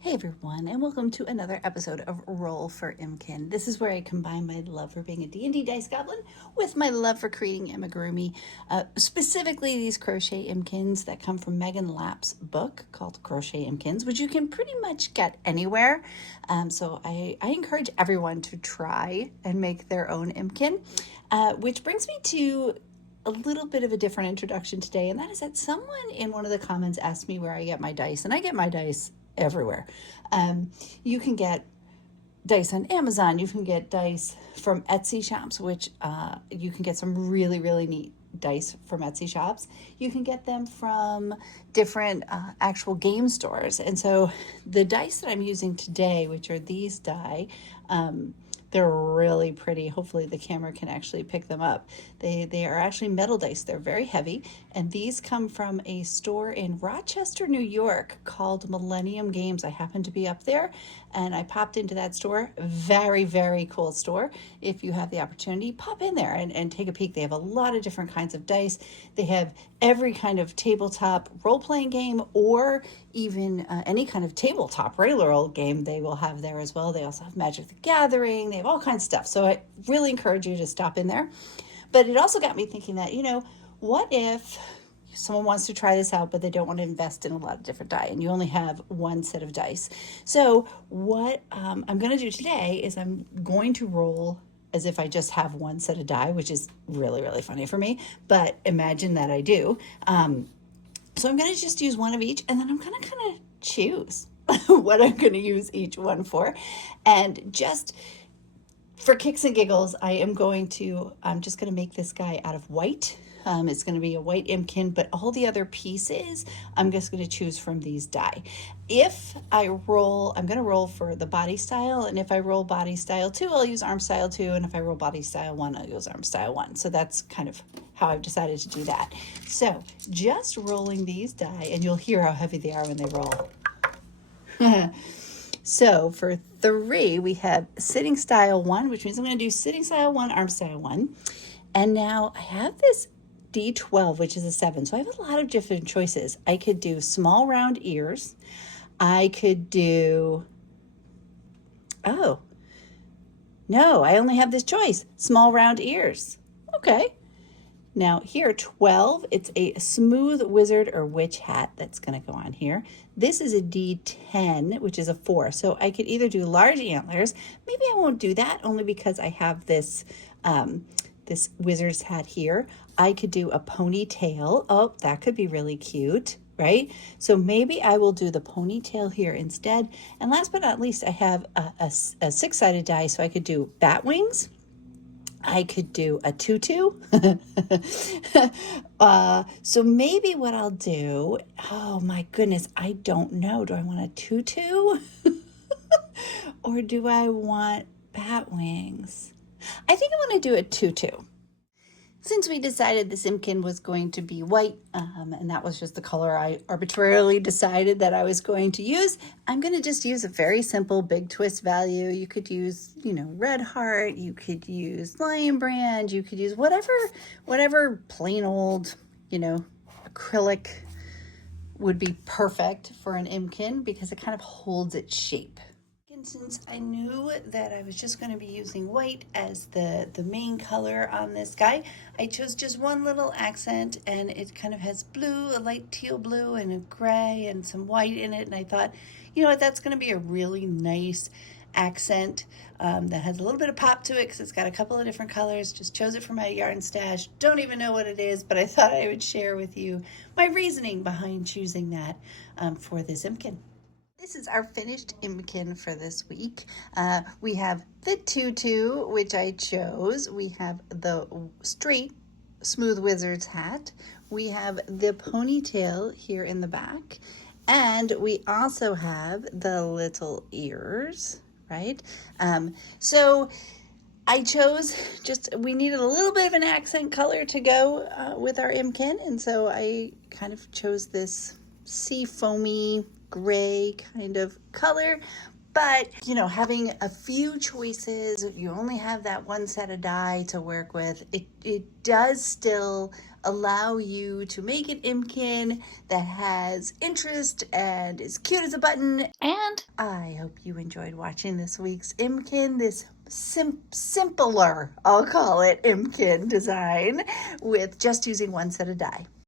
Hey everyone, and welcome to another episode of Roll for Impkin. This is where I combine my love for being a D&D dice goblin with my love for creating amigurumi, specifically these crochet impkins that come from Megan Lapp's book called Crochet Impkins, which you can pretty much get anywhere. So I encourage everyone to try and make their own impkin, which brings me to a little bit of a different introduction today, and that is that someone in one of the comments asked me where I get my dice, and I get my dice everywhere. You can get dice on Amazon. You can get dice from Etsy shops, which you can get some really, really neat dice from Etsy shops. You can get them from different actual game stores. And so the dice that I'm using today, which are these die, they're really pretty. Hopefully the camera can actually pick them up. They are actually metal dice. They're very heavy. And these come from a store in Rochester, New York called Millennium Games. I happened to be up there and I popped into that store. Very, very cool store. If you have the opportunity, pop in there and take a peek. They have a lot of different kinds of dice. They have every kind of tabletop role-playing game or even any kind of tabletop regular old game they will have there as well. They also have Magic the Gathering. They have all kinds of stuff. So I really encourage you to stop in there. But it also got me thinking that, what if someone wants to try this out, but they don't want to invest in a lot of different die and you only have one set of dice? So what I'm going to do today is I'm going to roll as if I just have one set of die, which is really, really funny for me. But imagine that I do. So I'm going to just use one of each, and then I'm going to kind of choose what I'm going to use each one for. And just for kicks and giggles, I'm just going to make this guy out of white. It's going to be a white impkin, but all the other pieces, I'm just going to choose from these die. If I roll, I'm going to roll for the body style, and if I roll body style 2, I'll use arm style 2, and if I roll body style 1, I'll use arm style 1. So that's kind of how I've decided to do that. So just rolling these die, and you'll hear how heavy they are when they roll. So for 3, we have sitting style 1, which means I'm going to do sitting style 1, arm style 1. And now I have this D12, which is a 7. So I have a lot of different choices. I could do small round ears. I could do, oh, no, I only have this choice, small round ears. Okay. Now here, 12, it's a smooth wizard or witch hat that's going to go on here. This is a D10, which is a 4. So I could either do large antlers. Maybe I won't do that only because I have this this wizard's hat here. I could do a ponytail. Oh, that could be really cute, right? So maybe I will do the ponytail here instead. And last but not least, I have a 6-sided die, so I could do bat wings. I could do a tutu. So maybe what I'll do, oh my goodness, I don't know. Do I want a tutu or do I want bat wings? I think I want to do a tutu. Since we decided this Impkin was going to be white, and that was just the color I arbitrarily decided that I was going to use, I'm going to just use a very simple big twist value. You could use, red heart, you could use lion brand, you could use whatever plain old, acrylic would be perfect for an Impkin because it kind of holds its shape. And since I knew that I was just going to be using white as the main color on this guy, I chose just one little accent, and it kind of has blue, a light teal blue, and a gray, and some white in it. And I thought, that's going to be a really nice accent that has a little bit of pop to it because it's got a couple of different colors. Just chose it from my yarn stash. Don't even know what it is, but I thought I would share with you my reasoning behind choosing that for this Impkin. This is our finished Impkin for this week. We have the tutu, which I chose. We have the straight smooth wizard's hat. We have the ponytail here in the back. And we also have the little ears, right? So I chose we needed a little bit of an accent color to go with our Impkin. And so I kind of chose this sea foamy gray kind of color, but having a few choices, you only have that one set of die to work with, it does still allow you to make an Impkin that has interest and is cute as a button. And I hope you enjoyed watching this week's Impkin, this simpler, I'll call it, Impkin design with just using one set of die.